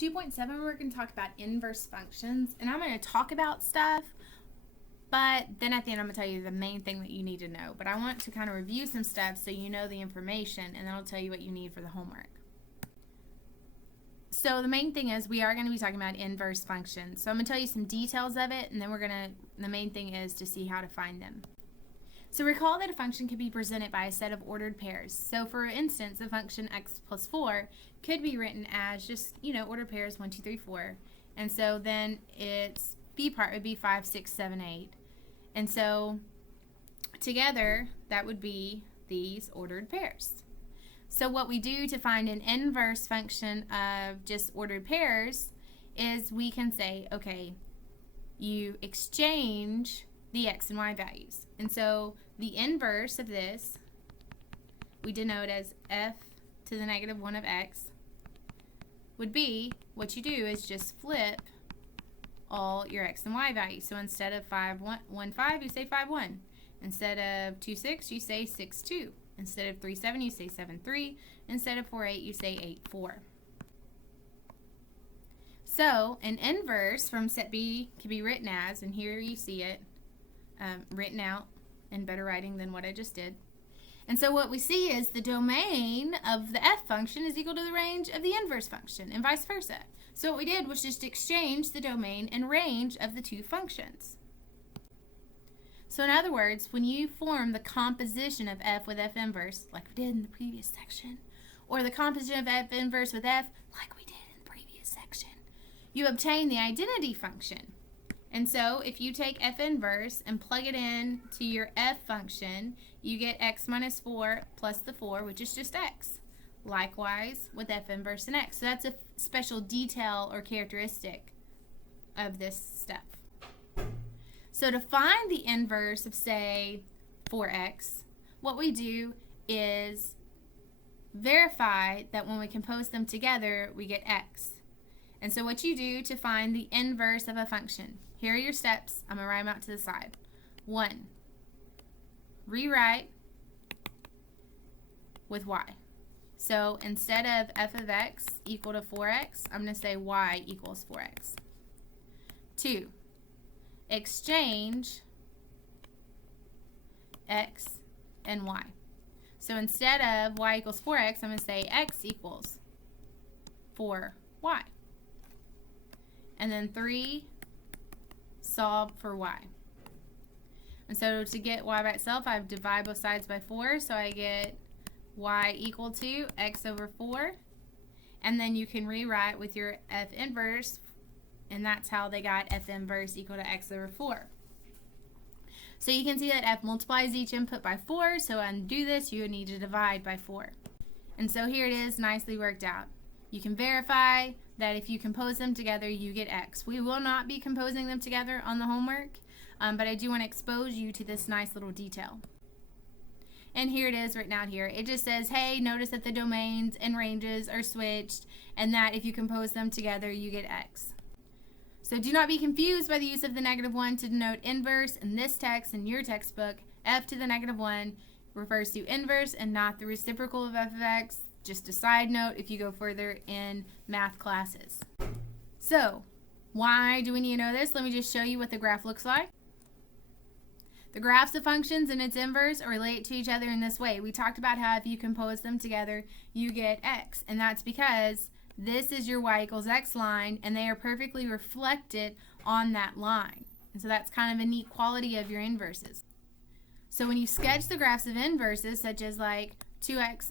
2.7, we're going to talk about inverse functions, and I'm going to talk about stuff, but then at the end I'm going to tell you the main thing that you need to know. But I want to kind of review some stuff so you know the information, and then I'll tell you what you need for the homework. So the main thing is we are going to be talking about inverse functions. So I'm going to tell you some details of it, and then the main thing is to see how to find them. So recall that a function can be presented by a set of ordered pairs. So for instance, the function x plus 4 could be written as just, ordered pairs 1, 2, 3, 4. And so then its b part would be 5, 6, 7, 8. And so together that would be these ordered pairs. So what we do to find an inverse function of just ordered pairs is we can say, okay, you exchange the x and y values. And so the inverse of this we denote as f to the negative 1 of x would be, what you do is just flip all your x and y values. So instead of 5, 1, 5, you say 5, 1. Instead of 2, 6, you say 6, 2. Instead of 3, 7, you say 7, 3. Instead of 4, 8, you say 8, 4. So an inverse from set B can be written as, and here you see it written out in better writing than what I just did. And so what we see is the domain of the f function is equal to the range of the inverse function, and vice versa. So what we did was just exchange the domain and range of the two functions. So in other words, when you form the composition of f with f inverse, like we did in the previous section, or the composition of f inverse with f, like we did in the previous section, you obtain the identity function. And so if you take f inverse and plug it in to your f function, you get x minus 4 plus the 4, which is just x. Likewise with f inverse and x. So that's a special detail or characteristic of this stuff. So to find the inverse of, say, 4x, what we do is verify that when we compose them together, we get x. And so what you do to find the inverse of a function, here are your steps. I'm going to write them out to the side. 1, rewrite with y. So instead of f of x equal to 4x, I'm going to say y equals 4x. 2, exchange x and y. So instead of y equals 4x, I'm going to say x equals 4y. And then 3, solve for y. And so to get y by itself, I divide both sides by 4, so I get y equal to x over 4. And then you can rewrite with your f inverse, and that's how they got f inverse equal to x over 4. So you can see that f multiplies each input by 4, so to undo this, you would need to divide by 4. And so here it is, nicely worked out. You can verify that if you compose them together, you get x. We will not be composing them together on the homework, but I do want to expose you to this nice little detail. And here it is written out here. It just says, hey, notice that the domains and ranges are switched, and that if you compose them together, you get x. So do not be confused by the use of the negative 1 to denote inverse in this text in your textbook. F to the negative 1 refers to inverse and not the reciprocal of f of x. Just a side note if you go further in math classes. So why do we need to know this? Let me just show you what the graph looks like. The graphs of functions and its inverse are related to each other in this way. We talked about how if you compose them together, you get x. And that's because this is your y equals x line, and they are perfectly reflected on that line. And so that's kind of a neat quality of your inverses. So when you sketch the graphs of inverses, such as like 2x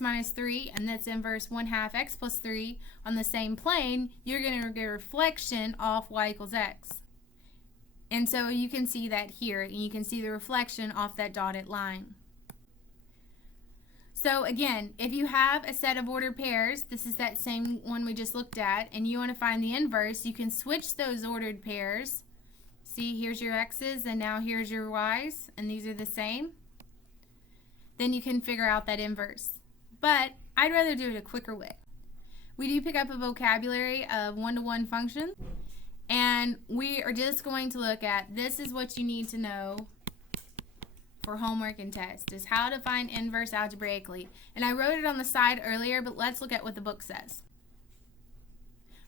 minus 3, and that's inverse 1/2 x plus 3 on the same plane, you're going to get a reflection off y equals x. And so you can see that here, and you can see the reflection off that dotted line. So again, if you have a set of ordered pairs, this is that same one we just looked at, and you want to find the inverse, you can switch those ordered pairs. See, here's your x's, and now here's your y's, and these are the same. Then you can figure out that inverse. But I'd rather do it a quicker way. We do pick up a vocabulary of one-to-one functions, and we are just going to look at, this is what you need to know for homework and test, is how to find inverse algebraically. And I wrote it on the side earlier, but let's look at what the book says.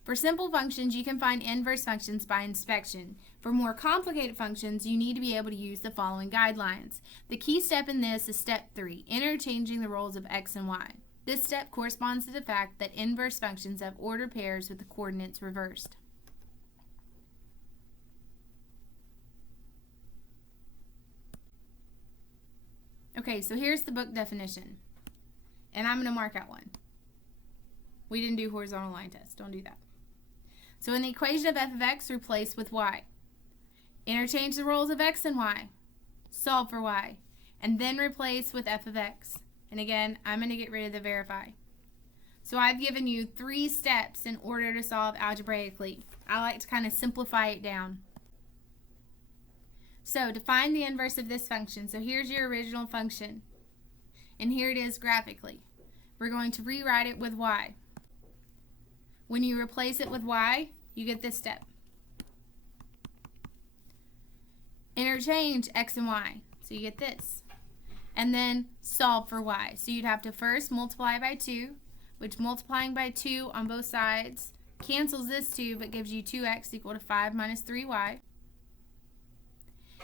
For simple functions, you can find inverse functions by inspection. For more complicated functions, you need to be able to use the following guidelines. The key step in this is step 3, interchanging the roles of x and y. This step corresponds to the fact that inverse functions have ordered pairs with the coordinates reversed. Okay, so here's the book definition. And I'm going to mark out one. We didn't do horizontal line test. Don't do that. So in the equation of f of x, replace with y. Interchange the roles of x and y. Solve for y. And then replace with f of x. And again, I'm going to get rid of the verify. So I've given you 3 steps in order to solve algebraically. I like to kind of simplify it down. So to find the inverse of this function, so here's your original function. And here it is graphically. We're going to rewrite it with y. When you replace it with y, you get this step. Interchange x and y, so you get this. And then solve for y. So you'd have to first multiply by 2, which multiplying by 2 on both sides cancels this 2 but gives you 2x equal to 5 minus 3y.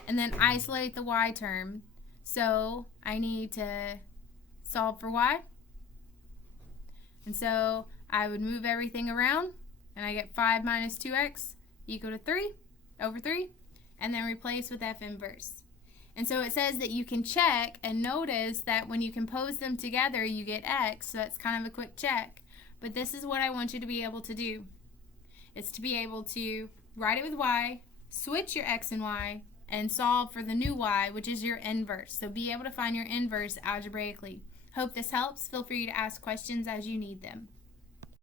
And then isolate the y term. So I need to solve for y. And so I would move everything around, and I get 5 minus 2x equal to 3 over 3, and then replace with f inverse. And so it says that you can check and notice that when you compose them together, you get x, so that's kind of a quick check. But this is what I want you to be able to do. It's to be able to write it with y, switch your x and y, and solve for the new y, which is your inverse. So be able to find your inverse algebraically. Hope this helps. Feel free to ask questions as you need them.